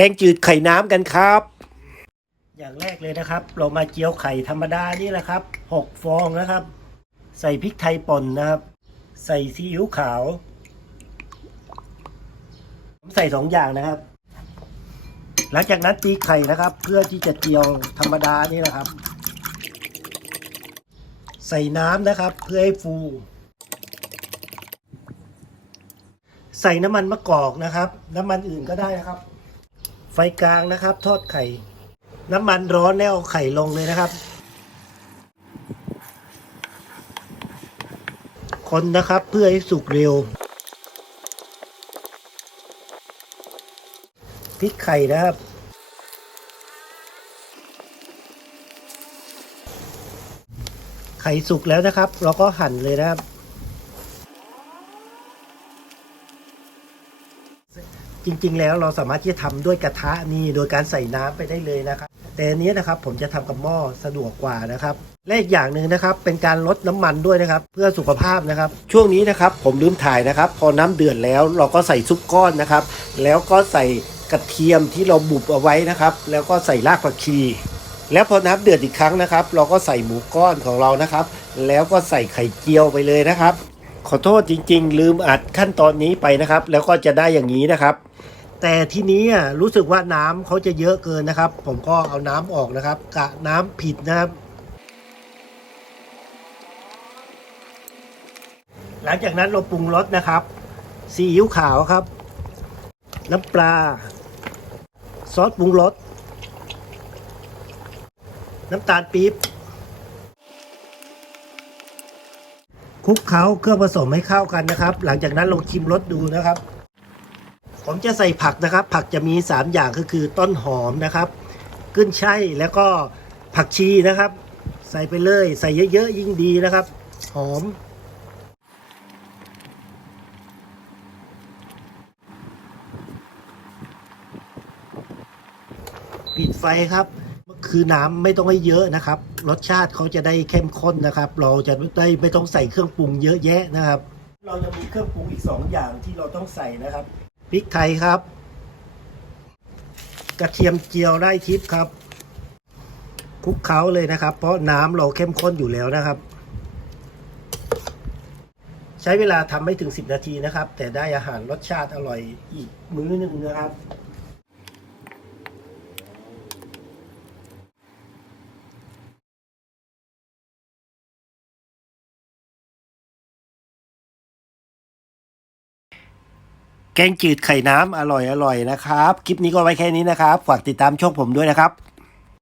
กงจืดไข่น้ำกันครับ อย่างแรกเลยนะครับ เรามาเจียวไข่ธรรมดานี่แหละครับหกฟองนะครับ ใส่พริกไทยป่นนะครับ ใส่ซีอิ๊วขาวผมใส่สองอย่างนะครับ หลังจากนั้นตีไข่นะครับ เพื่อที่จะเจียวธรรมดานี่นะครับ ใส่น้ำนะครับ เพื่อให้ฟู ใส่น้ำมันมะกอกนะครับ น้ำมันอื่นก็ได้นะครับ ไฟกลางนะครับ ทอดไข่ น้ำมันร้อนแล้วเอาไข่ลงเลยนะครับ คนนะครับเพื่อให้สุกเร็วพริกไข่นะครับ ไข่สุกแล้วนะครับ เราก็หั่นเลยนะครับ จริง ๆ แล้วเราสามารถที่จะทำด้วยกระทะนี่โดยการใส่น้ำไปได้เลยนะครับ แต่อันนี้นะครับผมจะทำกับหม้อสะดวกกว่านะครับและอีกอย่างหนึ่งนะครับเป็นการลดน้ำมันด้วยนะครับเพื่อสุขภาพนะครับ ช่วงนี้นะครับผมลืมถ่ายนะครับ พอน้ำเดือดแล้วเราก็ใส่ซุปก้อนนะครับ แล้วก็ใส่กระเทียมที่เราบุบเอาไว้นะครับ แล้วก็ใส่รากผักชี แล้วพอน้ำเดือดอีกครั้งนะครับ เราก็ใส่หมูก้อนของเรานะครับ แล้วก็ใส่ไข่เจียวไปเลยนะครับ ขอโทษจริง ๆ ลืมอัดขั้นตอนนี้ไปนะครับ แล้วก็จะได้อย่างนี้นะครับ แต่ทีนี้อะรู้สึกว่าน้ำเขาจะเยอะเกินนะครับ ผมก็เอาน้ำออกนะครับ กะน้ำผิดนะครับ หลังจากนั้นเราปรุงรสนะครับซีอิ๊วขาวครับ น้ำปลา ซอสปรุงรสน้ำตาลปี๊บคลุกเคล้าเครื่องผสมให้เข้ากันนะครับ หลังจากนั้นลองชิมรสดูนะครับ ผมจะใส่ผักนะครับ ผักจะมี 3 อย่างก็คือต้นหอมนะครับขึ้นช่ายแล้วก็ผักชีนะครับ ใส่ไปเลยใส่เยอะๆยิ่งดีนะครับ หอม ปิดไฟครับ คือน้ำไม่ต้องให้เยอะนะครับ รสชาติเขาจะได้เข้มข้นนะครับ เราจะได้ไม่ต้องใส่เครื่องปรุงเยอะแยะนะครับ เรายังมีเครื่องปรุงอีกสองอย่างที่เราต้องใส่นะครับ พริกไทยครับ กระเทียมเจียวได้ทิพย์ครับคลุกเคล้าเลยนะครับ เพราะน้ำเราเข้มข้นอยู่แล้วนะครับ ใช้เวลาทำไม่ถึง 10 นาทีนะครับ แต่ได้อาหารรสชาติอร่อยอีกมื้อหนึ่งนะครับ แกงจืดไข่น้ำอร่อยอร่อยนะครับ คลิปนี้ก็ไว้แค่นี้นะครับ ฝากติดตามช่องผมด้วยนะครับ